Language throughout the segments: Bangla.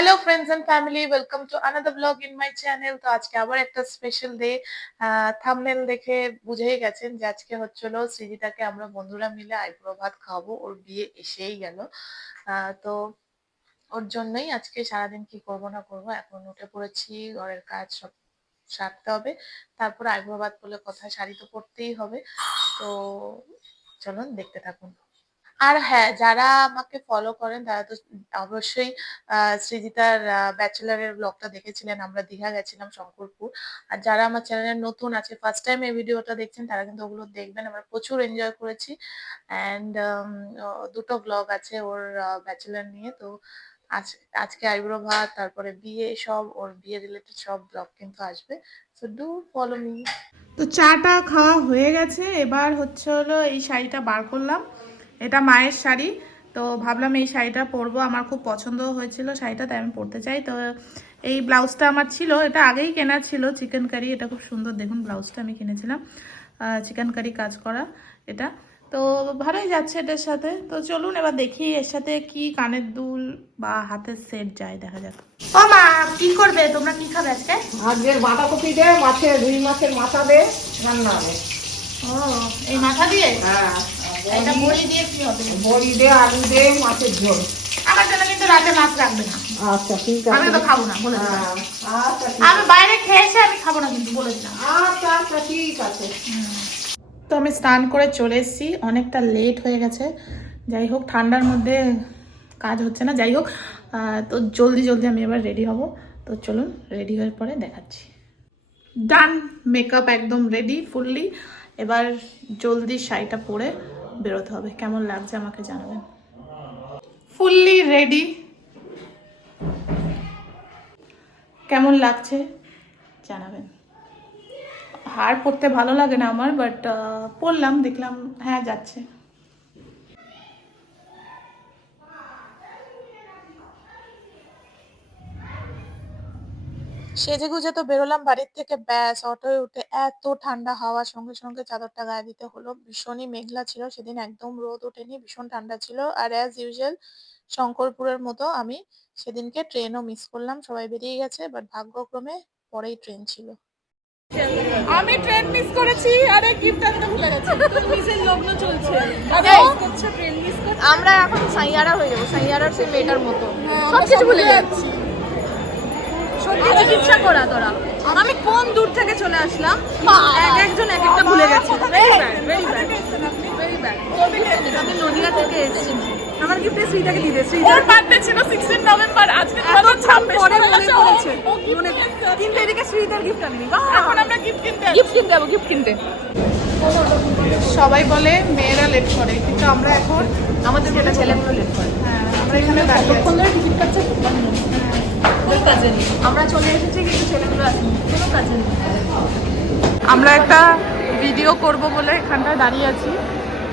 Hello friends and family, welcome to another blog in my channel. তো আজকে আবার একটা স্পেশাল ডে। থাম্বনেল দেখে বুঝেই গেছেন যে আজকে হচ্ছিল সৃজিতাকে আমরা বন্ধুরা মিলে আইবুড়ো ভাত খাওয়াবো। ওর বিয়ে এসেই গেল। তো ওর জন্যই আজকে সারাদিন কি করব না করব, এখন উঠে পড়েছি, ঘরের কাজ সব সারতে হবে, তারপর আইবুড়ো ভাত বলে কথা, শাড়ি তো পরতেই হবে। তো চলুন দেখতে থাকুন। আর হ্যাঁ, যারা আমাকে ফলো করেন তারা তো অবশ্যই সৃজিতার ব্যাচেলারের ব্লগটা দেখেছিলেন। আমরা দীঘা গেছিলাম, শঙ্করপুর। আর যারা আমার চ্যানেলে নতুন আছে, ফার্স্ট টাইম এই ভিডিওটা দেখছেন, তারা কিন্তু ওগুলো দেখবেন। আমরা প্রচুর এনজয় করেছি। অ্যান্ড দুটো ব্লগ আছে ওর ব্যাচেলার নিয়ে। তো আজকে আইবুড়ো ভাত, তারপরে বিয়ে, সব ওর বিয়ে রিলেটেড সব ব্লগ কিন্তু আসবে। So do follow me. তো চাটা খাওয়া হয়ে গেছে, এবার হলো এই শাড়িটা বার করলাম। এটা মায়ের শাড়ি। তো ভাবলাম এই শাড়িটা পরবো, আমার খুব পছন্দ হয়েছিল শাড়িটা, তাই আমি পরতে চাই। তো এই ব্লাউজটা আমার ছিল, এটা আগেই কেনা ছিল, চিকেন কারি। এটা খুব সুন্দর, দেখুন ব্লাউজটা আমি কিনেছিলাম, চিকেন কারি কাজ করা এটা। তো ভালোই যাচ্ছে এটার সাথে। তো চলুন এবার দেখি এর সাথে কি কানের দুল বা হাতের সেট যায়, দেখা যাক। ও মা, কি করবে তোমরা, কি খাবে আজকে? আজকের বাঁধাকপি দে, মাছের রুই মাছের মাথা দে, রান্না হবে। ও, এই মাথা দিয়ে? হ্যাঁ, এটা বড়ি দিয়ে কি হবে? বড়ি দে, আলু দে, মাছের ঝোল। আমার জন্য কিন্তু রাতে মাছ রাখবে না। আচ্ছা ঠিক আমি আছে। তো খাবো না, বলে দিলাম। আচ্ছা ঠিক আমি আছে। বাইরে খেয়েছি, আমি খাবো না কিন্তু, বলে দিলাম। আচ্ছা আচ্ছা ঠিক আছে। তো আমি স্নান করে চলে এসেছি, অনেকটা লেট হয়ে গেছে। যাই হোক, ঠান্ডার মধ্যে কাজ হচ্ছে না, যাই হোক। তো জলদি জলদি আমি এবার রেডি হব। তো চলুন, রেডি হয়ে পরে দেখাচ্ছি। ডান, মেকআপ একদম রেডি ফুললি। এবার জলদি শাড়িটা পরে বেরোতে হবে। কেমন লাগছে আমাকে জানাবেন। ফুললি রেডি, কেমন লাগছে জানাবেন। হার পরতে ভালো লাগে না আমার, বাট পরলাম, দেখলাম হ্যাঁ যাচ্ছে। সেজেগুজে তো বেরোলাম বাড়ির থেকে, ব্যাস অটোয় উঠে এত ঠান্ডা হাওয়া, সঙ্গে সঙ্গে চাদরটা গায়ে দিতে হলো। ভীষণই মেঘলা ছিল সেদিন, একদম রোদ ওঠেনি, ভীষণ ঠান্ডা ছিল। আর অ্যাজ ইউজুয়াল শঙ্করপুরের মতো আমি সেদিনকে ট্রেনও মিস করলাম। সবাই বেরিয়ে গেছে, বাট ভাগ্যক্রমে পরেই ট্রেন ছিল। আমি ট্রেন মিস করেছি, আরে গিফট আনতে ভুলে গেছি। মিসের লগ্ন চলছে। আরে, ট্রেন মিস করছে। আমরা এখন সাইয়ারা হয়ে যাবো, সাইয়ারার সেই মেয়েটার মতো আমরা সবকিছু ভুলে ভুলে যাচ্ছি। সত্যি চিকিৎসা করা তোরা। আমি কোন দূর থেকে চলে আসলাম, একজন এক একটা ভুলে গেছে। Very bad, very bad, very bad. আমি নদিয়া থেকে এসেছি। আমার গিফটে শ্রীটাকে দিতে, ওর বার্থডে ছিল 16 নভেম্বর, আজকে ধরো 26 পরে মনে পড়েছে। পড়েছে। ও gift মনে নিয়ে এসেছে। কিন্তু এদিকে শ্রীতার গিফট আনিনি। এখন আমরা গিফট কিনতে যাচ্ছি। গিফট কিনতে যাবো, গিফট কিনতে। সবাই বলে মেয়েরা লেট করে, কিন্তু আমরা এখন আমাদের যেটা ছেলেগুলো লেট করে। হ্যাঁ, আমরা এখানে দাঁড়িয়ে আছি। টিকিট কাটছে কোনো কাজে নেই। আমরা চলে এসেছি কিন্তু ছেলেগুলো আসেনি, কোনো কাজে নেই। আমরা একটা ভিডিও করব বলে এখানটায় দাঁড়িয়ে আছি,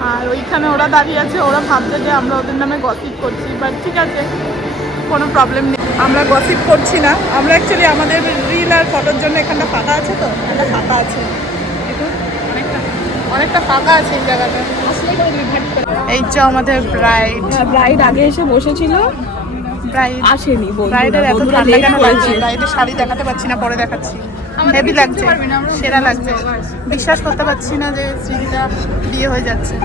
আর ওইখানে ওরা দাঁড়িয়ে আছে। ওরা ভাবছে যে আমরা ওদের নামে গসিপ করছি, বাট ঠিক আছে, কোনো প্রবলেম নেই। আমরা গসিপ করছি না, আমরা অ্যাকচুয়ালি আমাদের রিল আর ফটোর জন্য এখানটা ফাঁকা আছে। তো একটা ফাঁকা আছে, দেখুন, অনেকটা অনেকটা ফাঁকা আছে এই জায়গাটা। এই যে আমাদের ব্রাইড। ব্রাইড আগে এসে বসেছিল, ব্রাইড আসেনি। ব্রাইডের এত বন্ধুরা ঠান্ডা late কেন লাগছে? করেছে। ব্রাইডের শাড়ি দেখাতে পাচ্ছি না, পরে দেখাচ্ছি। হেভি লাগছে, সেরা লাগছে। বিশ্বাস করতে পারছি না যে সৃজিতা বিয়ে হয়ে যাচ্ছে।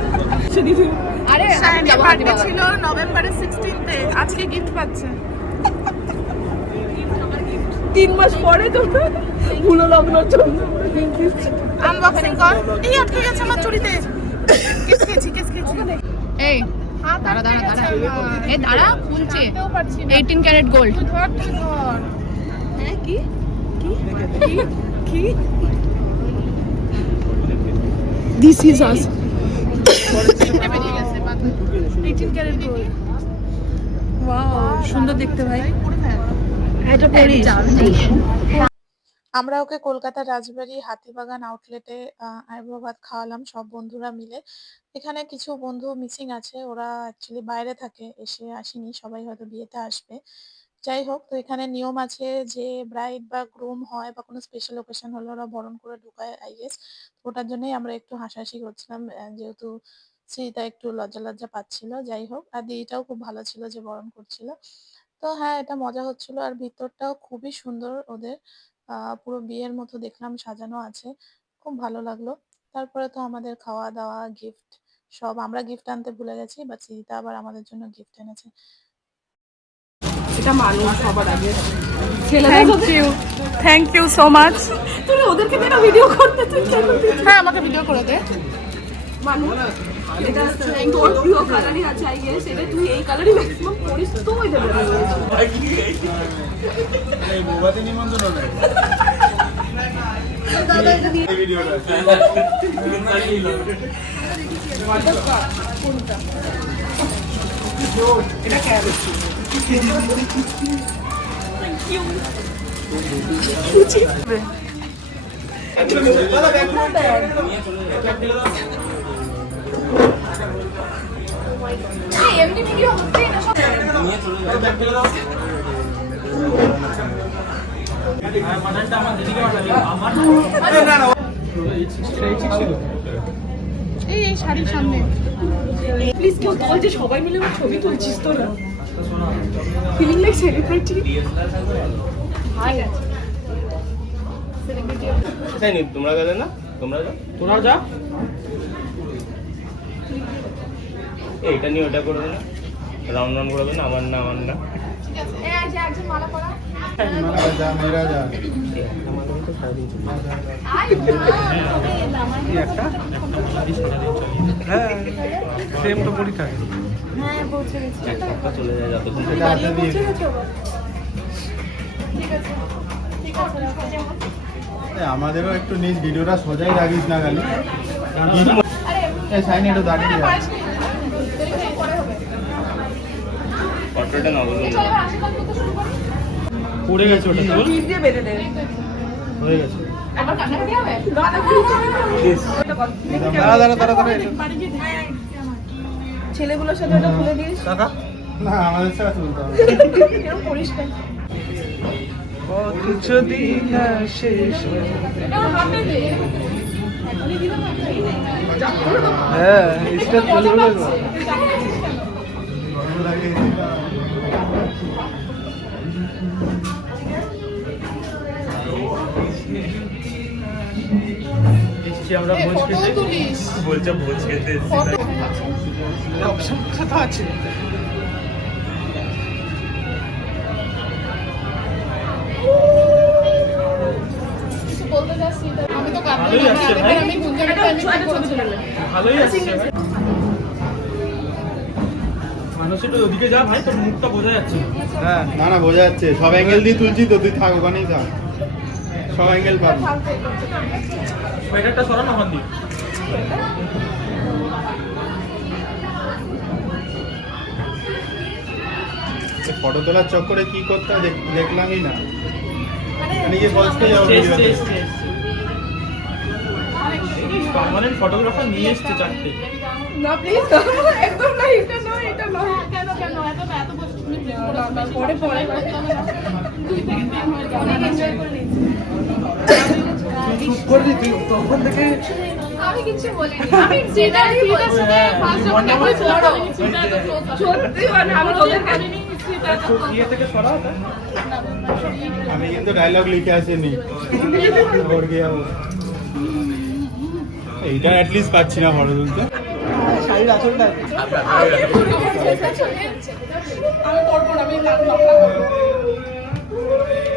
আরে শাইনির বার্থডে ছিল নভেম্বরের 16-তে, আজকে গিফট পাচ্ছে। 3 মাস পরে তো ভুলো লগ্ন চলছে। আনবক্সিং কর। এই আটকে গেছে আমার চুড়িতে। কেস খেয়েছি, কেস খেয়েছি। এই হাত দাঁড়া আটকে দাঁড়া গেছে দাঁড়া, আমার। এই দাঁড়া, খুলছে। টানতেও পারছি না। 18 ক্যারেট গোল্ড। তুই ধর, তুই ধর। হ্যাঁ, কি কি কি? কি? দিস ইজ আস। বেরিয়ে গেছে, বাদ দে। 18 ক্যারেট গোল্ড। ওয়াও, সুন্দর দেখতে ভাই। পরে ফেল। এটা পরিস। আমরা ওকে কলকাতার রাজবাড়ি হাতিবাগান আউটলেটে আইবুড়ো ভাত খাওয়ালাম সব বন্ধুরা মিলে। এখানে কিছু বন্ধু মিসিং আছে, ওরা অ্যাকচুয়ালি বাইরে থাকে, এসে আসেনি, সবাই হয়তো বিয়েতে আসবে। যাই হোক, তো এখানে নিয়ম আছে যে ব্রাইড বা গ্রুম হয় বা কোনো স্পেশাল ওকেশন হলে ওরা বরণ করে ঢুকায়, আই গেস। ওটার জন্যই আমরা একটু হাসাহাসি করছিলাম, যেহেতু শ্রীতা একটু লজ্জা লজ্জা পাচ্ছিল। যাই হোক, আর দিদিটাও খুব ভালো ছিল যে বরণ করছিল। তো হ্যাঁ, এটা মজা হচ্ছিল। আর ভিতরটাও খুবই সুন্দর ওদের। পুরো বিয়ের মতো দেখলাম সাজানো আছে। খুব ভালো লাগলো। তারপরে তো আমাদের খাওয়া-দাওয়া, গিফট সব। আমরা গিফট আনতে ভুলে গেছি। বাট সৃজিতা আবার আমাদের জন্য গিফট এনেছে। এটা মানুষ সবার আগে থ্যাংক ইউ সো মাচ। তুই ওদেরকে দিয়ে ভিডিও করতে তুই হ্যাঁ, আমাকে ভিডিও করে দে। মানুষ এটা তোর প্রিয় কালারই আছে আই গেস, এটা তুই এই কালারই ম্যাক্সিমাম পরিস তো ওই দেবে এই মোবাইলে নিমন্ত্রণ নাই এই ভিডিওটা এটা ক্যারেট এমনি ভিডিও হচ্ছে না সব এই শাড়ির সামনে প্লিজ কেউ বল যে সবাই মিলে আমার ছবি তুলছিস তোরা, ফিলিং লাইক সেলিব্রিটি। তাই নি তোমরা গেলে না, তোরা যা এইটা নিয়ে ওটা করবে না, রাউন্ড রাউন্ড করবে না, আমার না এই আছে একজন মালা পরা যা মেরা যা সেম তো পড়ি থাকে। হ্যাঁ পৌঁছে গেছি এক সপ্তাহ চলে যায় যতক্ষণ ঠিক আছে রাখো। আমাদেরও একটু নিজ ভিডিওটা সোজাই রাখিস না খালি সাইন একটু দাঁড়িয়ে যা ফটোটা না বলুন পড়ে গেছে ওটা চল টিপ দিয়ে বেঁধে দে, হয়ে গেছে একবার কান্নাকাটি হবে দাঁড়া ছেলেগুলোর সাথে এটা খুলে দিস। দাদা না আমাদের সাথে তুলতে হবে এরকম পরিষ্কার যদি না শেষ হ্যাঁ স্টার চলবে আমরা ভোজ খেতে বলছে ভোজ খেতে অপশন তো আছে আমি তো আমি ভালোই আসছে মানুষ একটু ওদিকে যা ভাই, তোর মুখটা বোঝা যাচ্ছে। হ্যাঁ না বোঝা যাচ্ছে, সব অ্যাঙ্গেল দিয়ে তুলছি তো, তুই থাক ওখানেই থাক, সব অ্যাঙ্গেল পাবি। সোয়েটারটা সরানো হন দি ফটো তোলার চক্করে কি করতে হয় দেখলামই না, মানে কি বলতে যাও পার্মানেন্ট ফটোগ্রাফার নিয়ে এসছে চারটে। না প্লিজ একদম না, এটা নয় এটা নয়। কেন এত বছর তুমি পরে পরে অনেক এনজয় করে নিয়েছি। চুপ করবি তুই তখন থেকে আমি কিছু বলিনি, আমি যেটা ফিল্টার সাথে ফার্স্ট যখন দেখি বড় সত্যি মানে আমি তোদের ইয়ে থেকে সরা ওটা। আমি কিন্তু ডায়লগ লিখে আসেনি ওর গিয়ে এইটা অ্যাটলিস্ট পাচ্ছি না ফটো তুলতে। শাড়ির আঁচলটা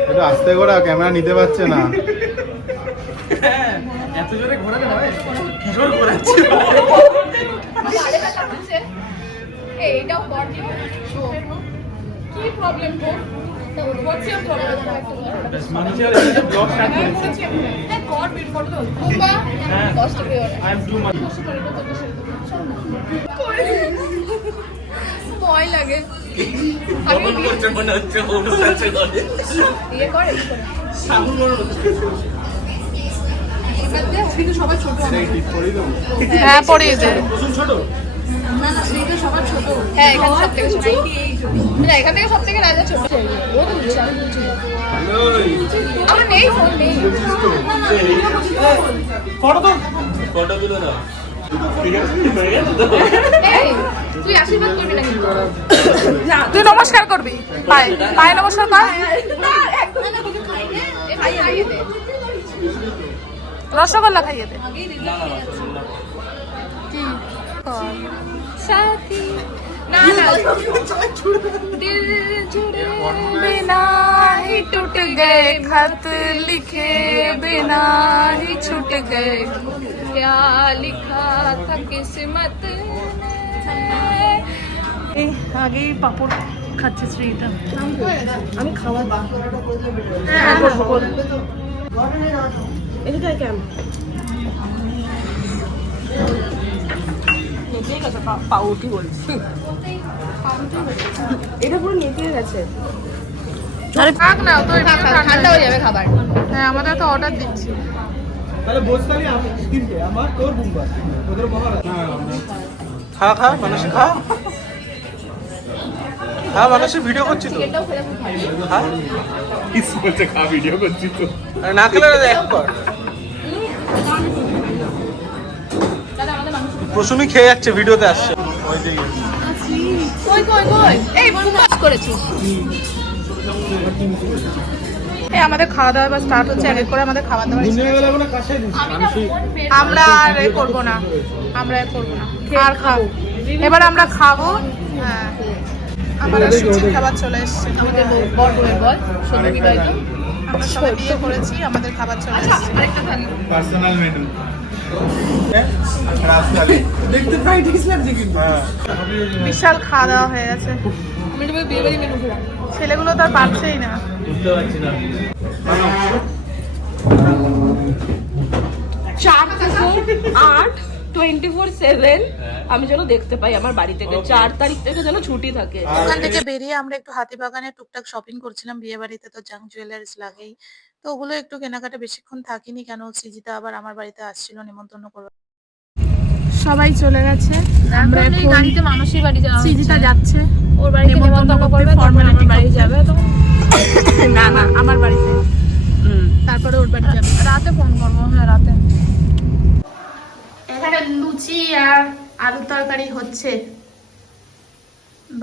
একটু আস্তে করে ক্যামেরা নিতে পারছে না, এত জোরে ঘোরালে হয়, কিশোর ঘোরাচ্ছি। এইটাও কর কি problem go? What's your problem? মানুষের ব্লগ স্টার্ট করেছে। হ্যাঁ কর বিট ফটো বাবা 10 টাকা আই এম টু মাচ ভয় লাগে। আমি করতে মনে হচ্ছে ফটো সার্চ করে ইয়ে করে কিন্তু সবাই ছোট হ্যাঁ পড়িয়ে দে ছোট না সেইটা সবার ছোট। হ্যাঁ এখানে সব থেকে ছোট, না এখান থেকে সব থেকে রাজা ছোট। ও তো বুঝছি, আমি বলছি আমার নেই ফোন নেই। ফটো তুলো না তুই আশীর্বাদ করবি না কিন্তু তুই নমস্কার করবি, পায়ে পায়ে নমস্কার কর। রসগোল্লা খাইয়ে দে। কি সাথী না না দিল জুড়ে बिना ही टूट गए खत लिखे बिना ही छूट गए। क्या लिखा था किस्मत এই আগেই পাপড় খাচ্ছে শ্রীটা। আমি খাওয়া হ্যাঁ করবো বল। এটা কেমন নেতিয়ে গেছে পাউরুটি বলছি এটা পুরো নেতিয়ে গেছে আরে থাক না তো, ঠান্ডা হয়ে যাবে খাবার হ্যাঁ আমাদের তো অর্ডার দিচ্ছি। তাহলে বসতালি আমি তিনটে আমার তোর বুম্বা ওদের বহার খা খা মানুষ খা খা মানুষ ভিডিও করছি তো খা কিস বলছে খা ভিডিও করছি তো আরে না খেলে দেখ কর প্রসূনি খেয়ে যাচ্ছে ভিডিওতে আসছে ওই যে কই কই কই এই বন্ধু করেছি এই আমাদের খাওয়া দাওয়া এবার স্টার্ট হচ্ছে, এক এক করে আমাদের খাবার দাবার দিনের বেলা কোনো কাছে দিস আমরা আর এ করবো না, আমরা এ করবো না আর খাবো। এবার আমরা খাবো। হ্যাঁ আমাদের সুচির খাবার চলে এসছে, আমাদের বড় বল সত্যি কি বলতো আমরা সবাই বিয়ে করেছি, আমাদের খাবার চলে এসছে। আরেকটা থাকি পার্সোনাল মেনু দেখতে প্রাইটিস লাগছে কিন্তু বিশাল খাওয়া দাওয়া হয়ে গেছে, আমি তো বিয়ে বাড়ি মেনু খেলাম ছেলেগুলো তার পারছেই না। বুঝতে পারছি না 4 থেকে 8 24/7 আমি যেন দেখতে পাই আমার বাড়ি থেকে 4 তারিখ থেকে যেন ছুটি থাকে ওখান থেকে বেরিয়ে আমরা একটু হাতিবাগানে টুকটাক শপিং করছিলাম, বিয়ে বাড়িতে তো জাঙ্ক জুয়েলারিস লাগেই, তো ওগুলো একটু কেনাকাটা বেশিক্ষণ থাকিনি, কেন সৃজিতা আবার আমার বাড়িতে আসছিল নেমন্তন্ন করবে। সবাই চলে গেছে, আমরা এখন এই গাড়িতে মানুষের বাড়ি যাওয়া সৃজিতা যাচ্ছে ওর বাড়িতে নেমন্তন্ন করবে, ফর্মালিটি আমার বাড়ি যাবে তো না না আমার বাড়িতে, তারপরে ওর বাড়ি যাবে। রাতে ফোন করবো, হ্যাঁ রাতে এখানে লুচি আর আলু তরকারি হচ্ছে,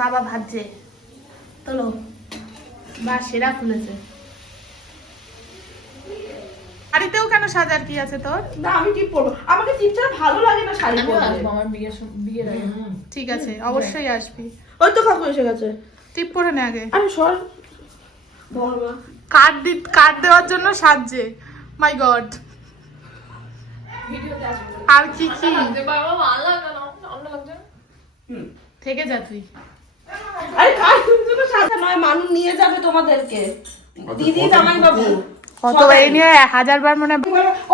বাবা ভাজছে, তোলো বা সেরা খুলেছে। বাড়িতেও কেন সাজার কি আছে তোর? না আমি টিপ পরবো, আমাকে টিপ ছাড়া ভালো লাগে না শাড়ি পরতে আমার বিয়ের আগে ঠিক আছে অবশ্যই আসবি, ওই তো কাকু এসে গেছে টিপ পরে নে আগে। আরে সর কার্ড দেওয়ার জন্য সাজছে, মাই গড। আর কি কি থেকে যা তুই। আরে কার জন্য সাথে নয়, মানুষ নিয়ে যাবে তোমাদেরকে, দিদি জামাই বাবু কত এই নিয়ে 1000 বার মনে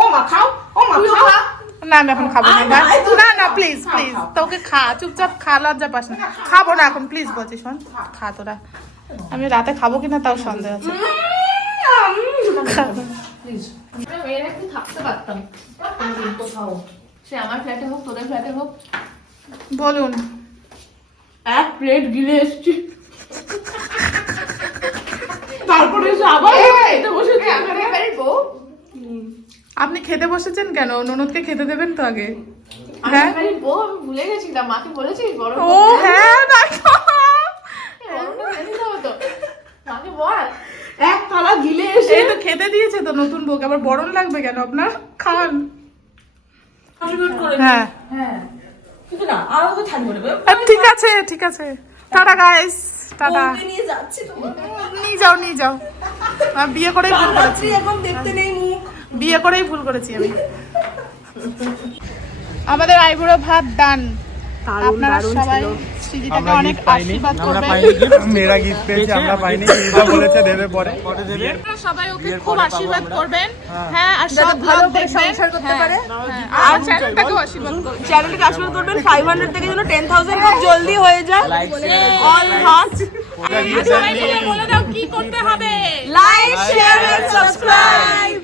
ও মা খাও, ও মা খাও না আমি এখন খাবো না, না না প্লিজ প্লিজ তোকে খা, চুপচাপ খা, লজ্জা পাস না, খাবো না এখন প্লিজ বলছি, শোন খা তোরা, আমি রাতে খাবো কিনা তাও সন্দেহ আছে। থাকতে পারতাম কোথাও, সে আমার ফ্ল্যাটে হোক তোদের ফ্ল্যাটে হোক, বলুন। এক প্লেট গিলে এসছি, তারপরে এসে আবার খেতে বসেছি। আপনি খেতে বসেছেন কেন? ননদকে খেতে দেবেন তো আগে। হ্যাঁ আমি ভুলে গেছিলাম, মাকে বলেছিস বড় ও হ্যাঁ দেখো মাকে বল এক থালা গিলে এসে এই তো খেতে দিয়েছে তো নতুন বউকে, আবার বরণ লাগবে কেন আপনার? খান। হ্যাঁ কিন্তু না আরো তো থাকবে না ঠিক আছে ঠিক আছে, টাটা গাইস, টাটা। নিয়ে যাচ্ছি তো নিয়ে যাও আমি বিয়ে করেই ভুল করেছি, এখন দেখতে নেই মুখ, বিয়ে করেই ভুল করেছি আমি। আমাদের আইবুড়ো ভাত ডান, আপনারা সবাই সৃজিতাকে অনেক আশীর্বাদ করবেন। মেয়েরা গিফট পেয়েছে, আমরা পাইনি, সৃজিতা বলেছে দেবে পরে দেবে। আপনারা সবাই ওকে খুব আশীর্বাদ করবেন, হ্যাঁ আর সব ভালো সংসার করতে পারে, আর চ্যানেলটাকেও আশীর্বাদ করবেন, চ্যানেলকে আশীর্বাদ করবেন 500 থেকে যেন 10,000 খুব জলদি হয়ে যায়। অল হার্ট সবাই মিলে বলে দাও কি করতে হবে। Like share and subscribe.